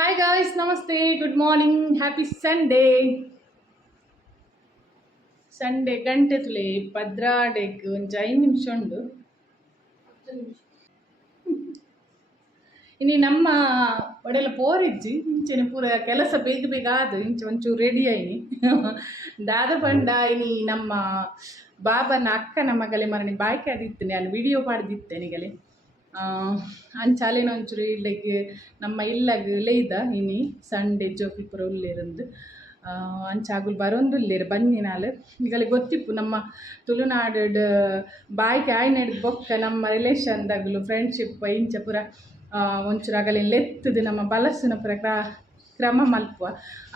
Hi guys, namaste, good morning, happy Sunday. Sunday ಗಂಟೆತುಲೆ ಪದ್ರಾಡೆಗ್ ಒಂಜಿ 5 ನಿಮಿಷ ಉಂಡು. ಇನಿ ನಮ್ಮ ಒಡೆಲ ಪೋರಿಜ್ಜಿ ಇಂಚೆನೆ ಪೂರ ಕೆಲಸ ಬೇಗ ಬೇಗ ಆದು ಇಂಚೆ ಒಂಚೂರು ರೆಡಿ ಆಯ್ನಿ. ದಾದ ಪಂಡ ಇನಿ ನಮ್ಮ ಬಾಬನ ಅಕ್ಕನ ಮಗಲೆ ಮರಣಿ ಬಾಯ್ಕೆ ಆದಿತ್ತೇನೆ ಅಲ್ಲಿ ವಿಡಿಯೋ ಪಾಡ್ದಿತ್ತೇನೆಗಲೆ ಅಂಚಾಲೇನ ಒಂಚೂರು ಇಲ್ಲಿಗೆ ನಮ್ಮ ಇಲ್ಲಗ್ ಲೇಯ್ದ ಇನಿ ಸಂಡೆ ಜೋಕುಲು ಪೂರ ಉಲ್ಲೇರಂದು ಅಂಚಾಗುಲು ಬರೊಂದುಲ್ಲೇರು ಬನ್ನಿ ನಾಳು ಈಗಲೇ ಗೊತ್ತಿಪ್ಪು ನಮ್ಮ ತುಳುನಾಡು ಬಾಯ್ಕೆ ಆಯ್ನೆಡ್ ಬೊಕ್ಕ ನಮ್ಮ ರಿಲೇಷನ್ದಾಗಲು ಫ್ರೆಂಡ್ಶಿಪ್ ಇಂಚ ಪೂರ ಒಂಚೂರು ಆಗಲೇ ಲೆತ್ತದು ನಮ್ಮ ಬಲಸಿನ ಪೂರ ಕ್ರಮ ಮಲ್ಪುವ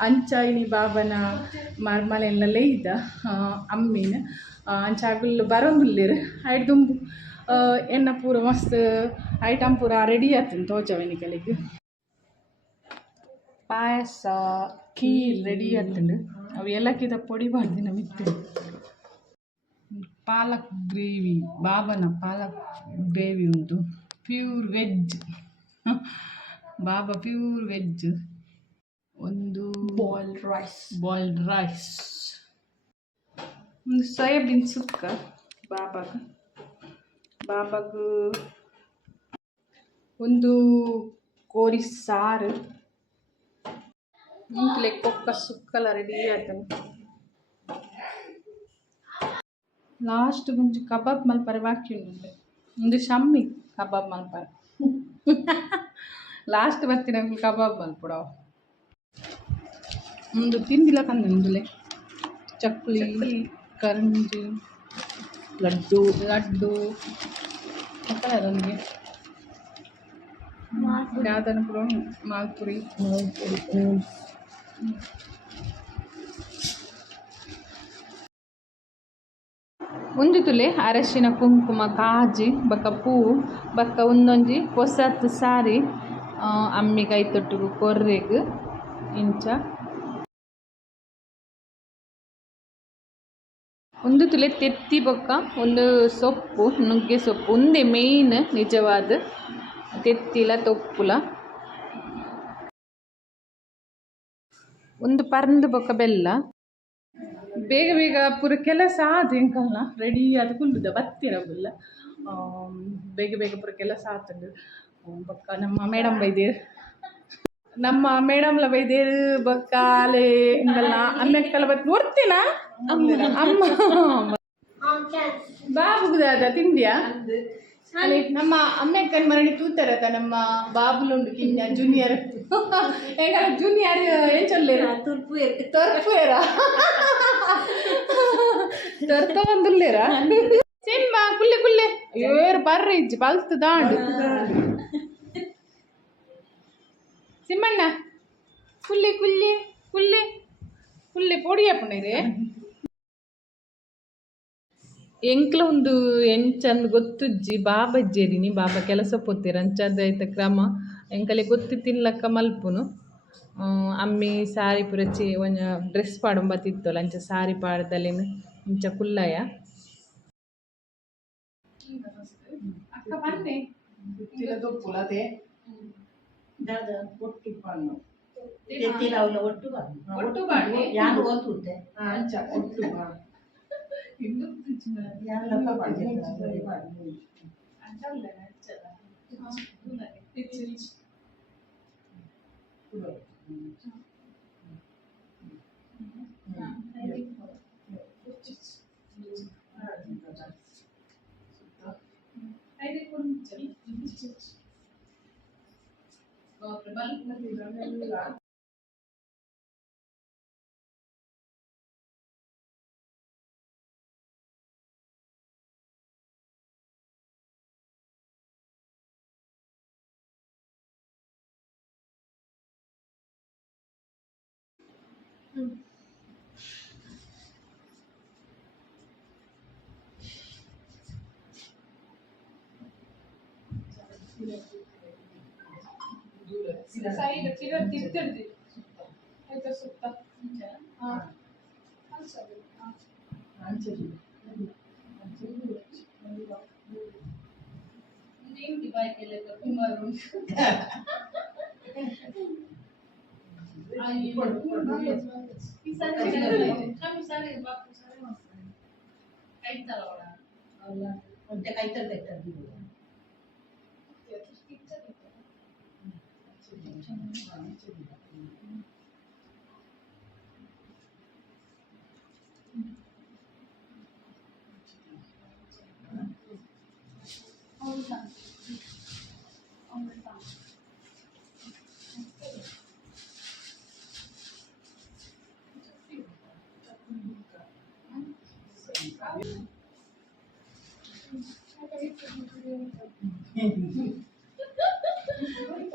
ಅಂಚ ಇನಿ ಬಾಬನ ಮರ್ಮಲೆಲ್ಲ ಲೇಯ್ದ ಅಮ್ಮಿನ ಅಂಚಾಗುಲು ಬರೊಂದುಲ್ಲೇರು ಐಟ್ ದುಂಬು ಎನ್ನ ಪೂರ ಮಸ್ತ್ ಐಟಮ್ ಪೂರ ರೆಡಿ ಆತುಂಡು ತೋಜವೆನಿಕಲಿಗೆ ಪಾಯಸ ಖೀರ್ ರೆಡಿ ಆತುಂಡು ಅವು ಏಲಕ್ಕಿದ ಪೊಡಿ ಬಾರ್ದಿನ ಮಿತ್ತು ಪಾಲಕ್ ಗ್ರೇವಿ ಬಾಬನ ಪಾಲಕ್ ಗ್ರೇವಿ ಉಂಟು ಪ್ಯೂರ್ ವೆಜ್ ಬಾಬಾ ಪ್ಯೂರ್ ವೆಜ್ ಒಂದು ಬಾಯ್ಲ್ಡ್ ರೈಸ್ ಒಂದು ಸೋಯಾಬೀನ್ ಸುಕ್ಕ ಬಾಬಾಗ ಒಂದು ಕೋರಿ ಸಾರು ಇಂಕ್ಲೆ ಕೊಕ್ಕ ಸುಕ್ಕಲ ರೆಡಿ ಆಯ್ತು. ಲಾಸ್ಟ್ ಮುಂಚೆ ಕಬಾಬ್ ಮಲ್ಪರೆ ಬಾಕಿ ಉಂಟು ಒಂದು ಶಮ್ಮಿ ಕಬಾಬ್ ಮಲ್ಪರೆ ಲಾಸ್ಟ್ ಬರ್ತೀನಿ ಕಬಾಬ್ ಮಲ್ಪುಡ ಒಂದು ತಿಂದಿಲ್ಲ ಕಂದುಲೆ ಚಕ್ಲಿ ಕರಂಜಿ ಲಡ್ಡು ನಮಗೆ ಯಾವ್ದನ್ನು ಕೂಡ ಮಾಲ್ಪುರಿ ಒಂದು ತುಲೆ ಅರಶಿನ ಕುಂಕುಮ ಕಾಜಿ ಬಕ್ಕ ಪೂವು ಬಕ್ಕ ಒಂದೊಂಜಿ ಹೊಸತ್ತು ಸಾರಿ ಅಮ್ಮಿ ಕೈ ತೊಟ್ಟುಗು ಕೊರ್ರೆಗ್ ಇಂಚ ಒಂದು ತುಲೆ ತೆತ್ತಿ ಬೊಕ್ಕ ಒಂದು ಸೊಪ್ಪು ನುಗ್ಗೆ ಸೊಪ್ಪು ಒಂದೇ ಮೇಯ್ನ್ ನಿಜವಾದ ತೆತ್ತಿಲ ತೊಪ್ಪುಲ ಒಂದು ಪರ್ಂದು ಬೊಕ್ಕ ಬೆಲ್ಲ ಬೇಗ ಬೇಗ ಪೂರ ಕೆಲಸ ಆದ ಎಂಕಲ್ನ ರೆಡಿ ಆದ ಕುಲ್ಲುದ ಬತ್ತಿರಬುಲ್ಲ ಬೇಗ ಬೇಗ ಪೂರ ಕೆಲಸ ಆತಂಡು ಬೊಕ್ಕ ನಮ್ಮ ಮೇಡಮ್ಲ ಬೈದೇರು ಬೊಕ್ಕ ಅಲೆ ಎಂಕಲ್ನ ಅಮ್ಮೆಕ್ಕಲ ಬತ್ ನೋಡ್ತೀನ ಅಮ್ಮ ಬಾಬುಗುದಾದ ತಿಂಡಿಯಾ ಅಲ್ಲಿ ನಮ್ಮ ಅಮ್ಮೆಕ್ಕನ ಮರಳಿ ತೂತಾರತ ನಮ್ಮ ಬಾಬುಲುಂಡು ಕಿನ್ನ ಜೂನಿಯರ್ ಜೂನಿಯರ್ ಏನ್ ಚೊಲ್ಲೇರ ತೊರ್ಪುಯರ ತೊರ್ತ ಬಂದುಲ್ಲೇರ ಸಿಂಬ ಕುಲ್ಲೆ ಏರು ಬರ್ರಿ ಇಜ್ಜಿ ಬಲ್ತು ದಾಂಡು ಸಿಮ್ಮಣ್ಣ ಕುಲ್ಲೆ ಪೊಡಿಯಪ್ಪನೇರೆ ಎಂಕ್ಲ ಒಂದು ಎಂಚಂದು ಗೊತ್ತುಜ್ಜಿ ಬಾಬಜ್ಜೇರಿನಿ ಬಾಬಾ ಕೆಲಸ ಪೋತೀರ ಅಂಚದಾಯ್ತ ಕ್ರಮ ಎಂಕಲೆ ಗೊತ್ತಿ ತಿನ್ಲಕ್ಕ ಮಲ್ಪುನು ಅಮ್ಮಿ ಸಾರಿ ಪೂರ ಒಂಜ ಡ್ರೆಸ್ ಪಾಡೊಂಬತ್ತಿತ್ತೋಲ್ಲ ಅಂಚ ಸಾರಿ ಪಾಡ್ದಲೇನು ಇಂಚ ಕುಲ್ಲಯ ಅಕ್ಕ ಬನ್ನಿ ಸೈಡ್ ಫಿಗರ್ ತಿರ್ತಿರ್ದಿ ಆಯ್ತಾ ಸುತ್ತ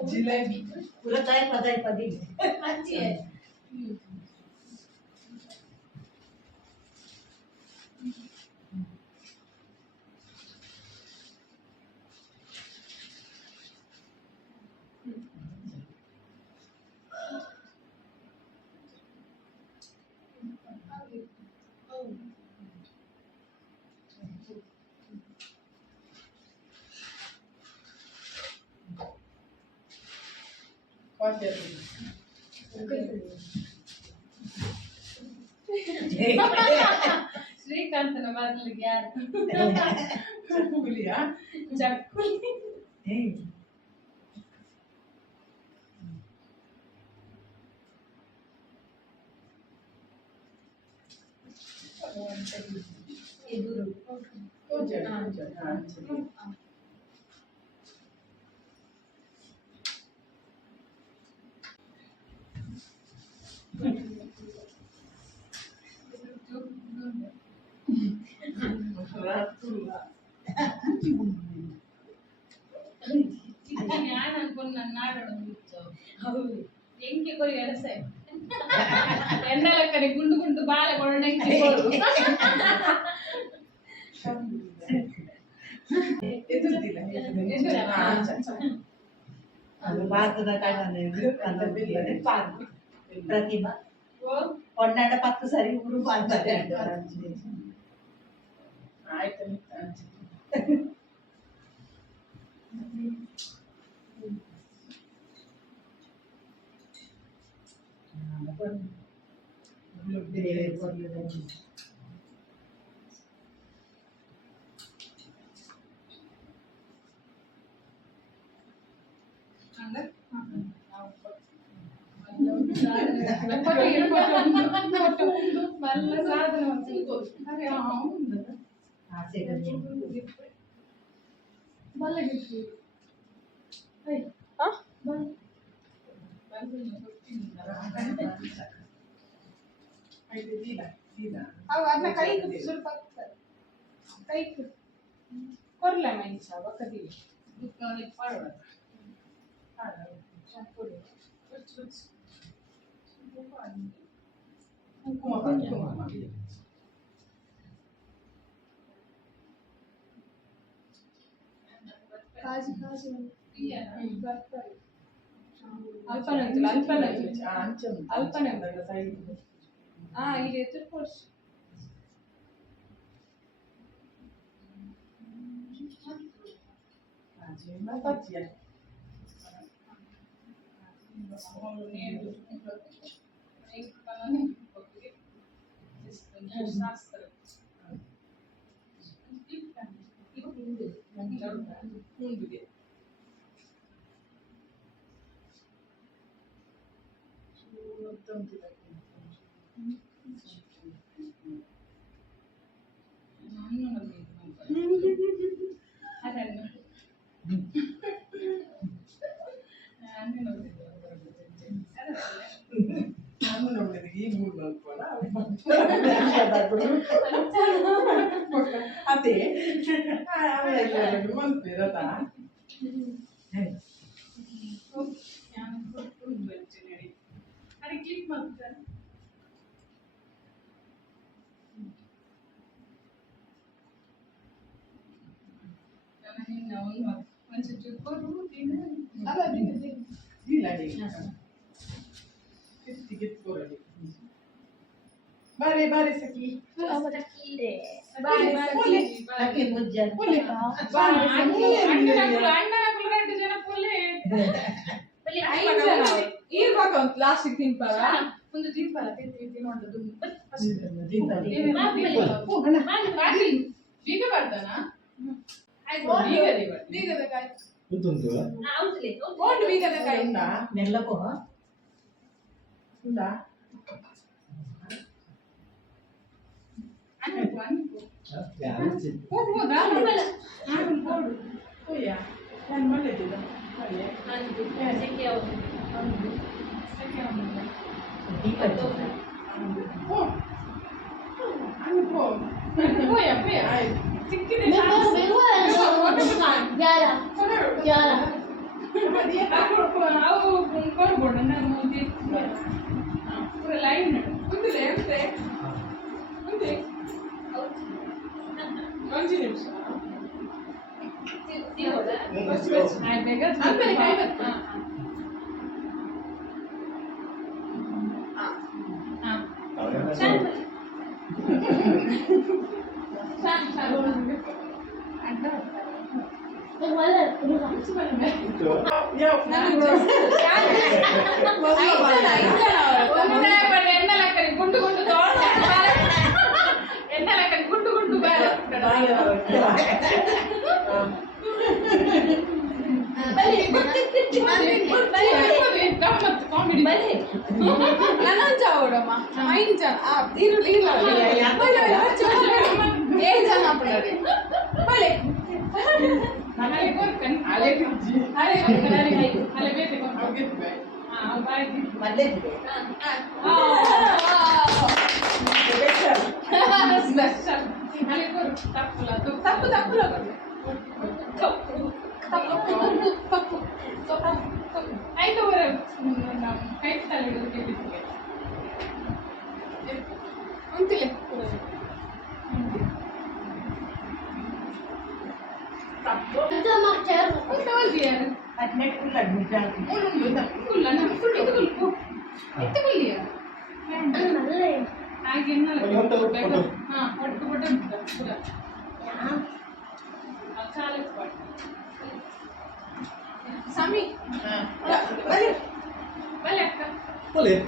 जिलेबी पूरा काय पदाय पदी अच्छी है. ಶ್ರೀಕಾಂತನ ಮೊದಲಿಗೆ ಯಾರು ಚಕ್ಕುಲಿಯಾ ಚಕ್ಕುಲಿ ഞാൻ అనుకున్నా నాడడం ఎంకి కొరి ఎడసే ఎండలక్కని గుండు గుండు బాల కొడడానికి పోరు ಎದುರ್ದಿಲ್ಲ ಅದು ಭಾರತದ ಕಾರಣ ಪ್ರತಿಭಾ ಒನ್ನಾಡ 10 ಸರಿ ಊರು ಮಾಡ್ತಾರೆ ಆಯ್ತು మళ్ళీ సాధన అరే అవును మళ్ళీ అట్లా కైకి ಸ್ವಲ್ಪ ಕೈకి ಕೊರ್ಲೆ ಮೈನ್ಸ ಬಕ್ಕದಿ ದುಃಖ ಪಾಡೋಣ ಅಲ್ಪನೆ ಉಂಟಲ್ಲ ಸೈಡ್ ಈಗ ಎದುರು ಕೊಡ್ಸು ಮುಂದಿಗೆ ನಾನು ನೋಡಿದ ಈ ಮೂರು ಅದೇ ಮಲ್ಪೇರತಾ ಅರೆ ಕ್ಲಿಕ್ ಮಾಡ್ತಾರೆ ಮಂచి ಚುಕ್ಕೋರು ಅಲ್ಲ ಇಲ್ಲ ಕಿತ್ಕೊರಡಿ ಬಾರೆ ಬಾರೆ ಸಖಿ ಬಾರೆ ಅಕ್ಕೆ ಮುಜ್ಜ ಪುಲೆ ಬಾರೆ ಅಣ್ಣ 2 ಜನ ಪುಲೆ ಪುಲೆ 5 ಜನ ಇರ್ಬೇಕು ಒಂದು ಪ್ಲಾಸ್ಟಿಕ್ ತಿನ್ಪಾರ ಒಂದು ದೀಪಲ ತಿನ್ನೋದು ಬೀಗ ಬರ್ತಾನ ಬೀಗದ ಕಾಯಿ ಓಟು ಬೀಗದ ಕಾಯಿ ಉಂಟಾ ನೆಲ್ಲಕ್ಕೂ ಉಂಟಾ Sami, balik, balik akka. Boleh.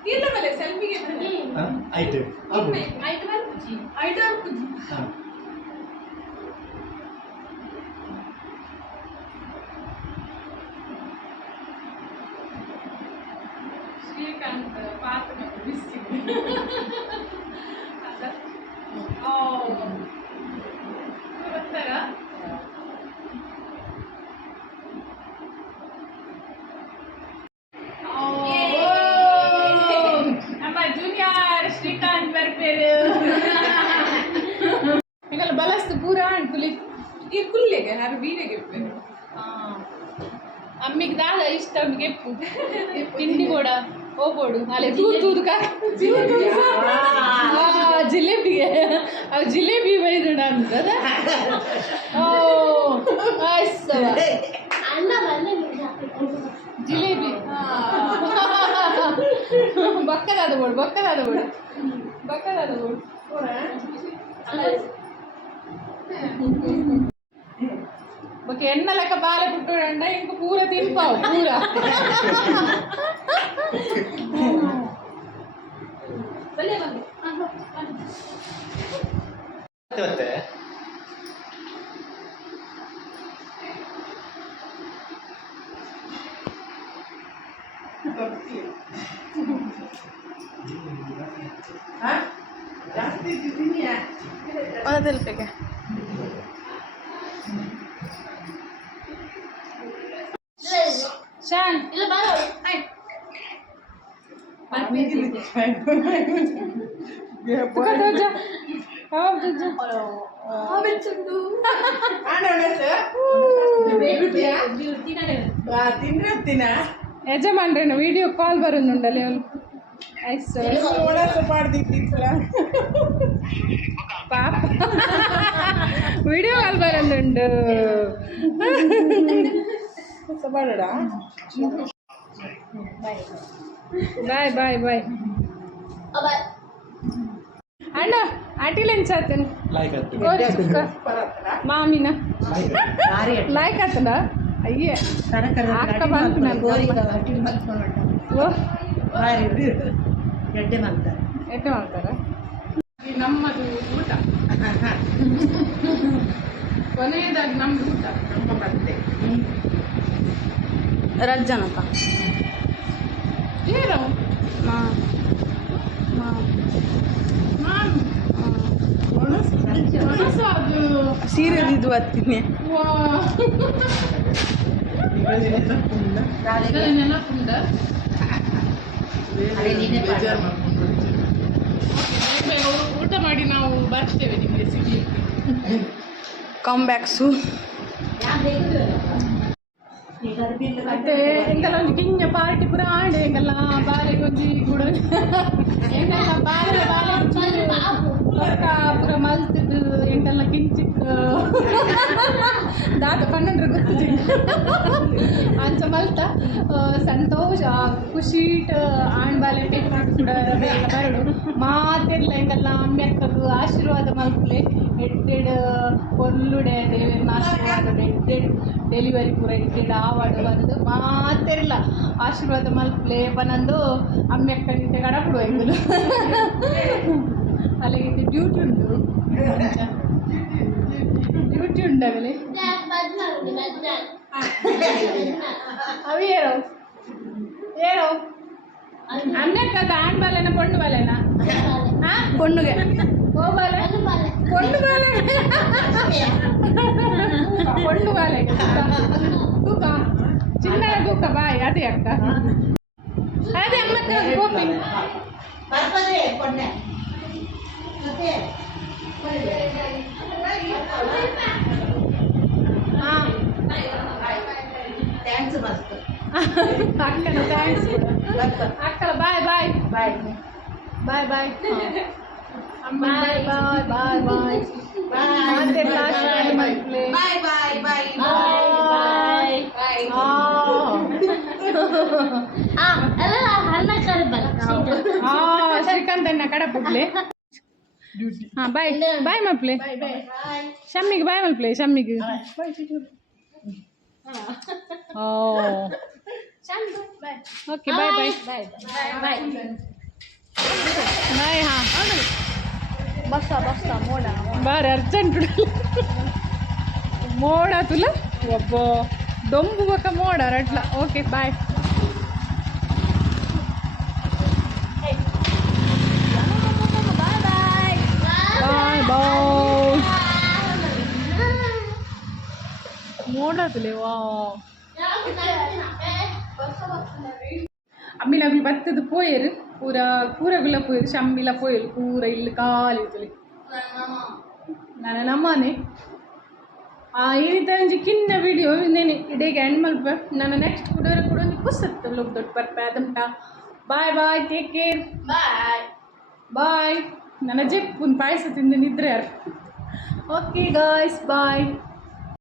Iya balik selfie gitu. Item. Apa? Item apa sih? Item apa sih? Srikant paatna bissi. Oh. Betul. అమ్మికి దాదా ఇష్టం చెప్పు తిండి కూడా ఓ పోడు అలా తూదు జిలేబీ అవి జిలేబీ వేయడానికి కదా ఓ జిలేబీ బక్కదాద పోడు ఒక ఎన్న లెక్క బాల పుట్టాడంట ఇంక పూర తింపావు పూర తెలిపే Shan, ila balo. Ay. Buka aja. Apa aja? Apa cundu? Ana sir. Beauty nade. Tinna. ಯಜಮಾನ್ರೇನು ವಿಡಿಯೋ ಕಾಲ್ ಬರುന്നുണ്ടല്ലേ ಪಾಪ ವಿಡಿಯೋ ಕಾಲ್ ಬರುന്നുണ്ട് ಬಾಯ್ ಬಾಯ್ ಬಾಯ್ ಅಣ್ಣ ಆಟಿಲೇನು ಸಾತನು ಮಾಮಿನ ಲೈಕ್ ಆತನ ಅಯ್ಯೇ ತರಕಾರಿ ಅಕ್ಕ ಬಂತು ನಾನು ಓ ಗಡ್ಡೆ ಮಾಡ್ತಾರೆ ಎಟ್ಟು ಮಾಡ್ತಾರೆ ನಮ್ಮದು ಊಟ ಕೊನೆಯದಾಗಿ ನಮ್ದು ಊಟ ನಮ್ಮ ಮತ್ತೆ ರಜ್ಜನಕ ಏನು ನಾನು ಒಣಸು ಅದು ಸೀರೆದಿದ್ದು ಹತ್ತಿನಿ ನೆನಪುಂಡ ಊಟ ಮಾಡಿ ನಾವು ಬರ್ತೇವೆ ನಿಮಗೆ ಸಿಗ್ಲಿಕ್ಕೆ ಕಮ್ ಬ್ಯಾಕ್ ಸು ಮತ್ತೆ ಎಂಗೆಲ್ಲ ಒಂದು ಕಿಂಜ ಪಾರ್ಟಿ ಪುರ ಆಂಡೆ ಎಂಗೆಲ್ಲ ಬಾಲೆಗೆ ಒಂಜಿ ಕೂಡ ಎಂಗೆಲ್ಲ ಬಾಲೆ ಪುರ ಮಲ್ತಿದ್ದು ಎಂಟೆಲ್ಲ ಕಿಂಚಿತ್ ದಾದ ಪನ್ನೊಂದ್ರ ಗೊತ್ತಿದೆ ಅಂಚ ಮಲ್ತ ಸಂತೋಷ ಖುಷೀಟ್ ಆಣ್ ಬಾಲೆ ಟೇಕ್ ಕೂಡ ಬರಡು ಮಾತೆಲ್ಲ ಎಂಗೆಲ್ಲ ಅಮ್ಮೆಕ್ಕದು ಆಶೀರ್ವಾದ ಮಲ್ಪಲೆ ಎಡ್ಡೆಡ್ ಕೊಲ್ಲುಡೆ ದೇವರ ಆಶೀರ್ವಾದ ಎಡ್ಡೆಡ್ ಡೆಲಿವರಿ ಪೂರ ಎಡ್ಡೆಡ್ ಆವಾಡು ಬಂದು ಮಾತೆಲ್ಲ ಆಶೀರ್ವಾದ ಮಲ್ಪಲೆ ಬನಂದು ಅಮ್ಮೆಕ್ಕನಿಂದ ಗಡಪಡು ಎಂಬುದು ಅಲ್ಲಿಗೆ ಡ್ಯೂಟಿ ಉಂಟು ಡ್ಯೂಟಿ ಉಂಡಾಗಲೇ ಅವು ಏರೋ ಏರೋ ಅಮ್ಮೆಕ್ಕದ ಆಣ್ ಬಾಲೆನ ಪೊಣ್ಣು ಬಾಲೆನ பொண்ணுಗೆ ಓ ಬಾಲೆ ಪೊಣ್ಣು ಬಾಲೆ ಪೊಣ್ಣು ಬಾಲೆ ತೂಕ ಚಿನ್ನದ ತೂಕ ಬಾಯ್ ಅದೇ ಅಕ್ಕ ಅದೇ ಅಮ್ಮಕ್ಕ ಗೋಪಿ ಬರ್ತದೆ ಪೊಣ್ಣೆ ಮತ್ತೆ ಹಾಂ ಥ್ಯಾಂಕ್ಸ್ ಮಸ್ತ್ ಅಕ್ಕನ ಥ್ಯಾಂಕ್ಸ್ ಅಕ್ಕಲ ಬಾಯ್ ಬಾಯ್ ಬಾಯ್ ಬಾಯ್ ಬಾಯ್ ಅಮ್ಮ ಬಾಯ್ ಬಾಯ್ ಬಾಯ್ ಬಾಯ್ ಮತ್ತೆ ಲಾಸ್ಟ್ ಮಕ್ಕಳೇ ಬಾಯ್ ಬಾಯ್ ಬಾಯ್ ಶ್ರೀಕಾಂತ್ ಅಣ್ಣ ಕಡಪುಗ್ಲೆ ಹಾಂ ಬಾಯ್ ಬಾಯ್ ಮಪ್ಲೆ ಶಮ್ಮಿಗೆ ಬಾಯ್ ಮಲ್ಪ್ಲೆ ಶಮ್ಮಿಗೆ ಓ ಓಕೆ ಬಾಯ್ ಬಾಯ್ ಬಾಯ್ ಹಾಂ ಬಸ್ಸ ಮೋಡ ಬಾರಿ ಅರ್ಜೆಂಟ್ ಮೋಡ ತುಲ ಒಬ್ಬ ದೊಂಬು ಬಕ್ಕ ಮೋಡ ರಟ್ಲ ಓಕೆ ಬಾಯ್ ಬಾಯ್ ಬಾಯ್ ಮೋಡ ತುಲೆ ವಾ ಅಮ್ಮಿನ ಅವಿ ಬತ್ತದು ಪೋಯರು ಪೂರ ಕೂರಗುಲ್ಲ ಪೋಯರು ಶಂಬಿಲ ಪೋಯರು ಪೂರ ಇಲ್ಲಿ ಕಾಲಿ ನನ್ನ ನಮ್ಮನೆ ಈ ರೀತಿ ಒಂಜಿ ಕಿನ್ನ ವಿಡಿಯೋ ಇನ್ನೇನೆ ಇಡೀಗೆ ಎಂಡ್ ಮಲ್ಪ ನನ್ನ ನೆಕ್ಸ್ಟ್ ಕೂಡ ಒಂದು ಕುಸತ್ತು ಲೋಕ್ ದೊಡ್ಡ ಬರ್ಪೆ ಅದಂಟ ಬಾಯ್ ಬಾಯ್ ಟೇಕ್ ಕೇರ್ ಬಾಯ್ ಬಾಯ್ ನನ್ನ ಜೆಪ್ಪುನ್ ಪಾಯಸ ತಿಂದು ನಿದ್ರೆ ಓಕೆ ಗಾಯ್ಸ್ ಬಾಯ್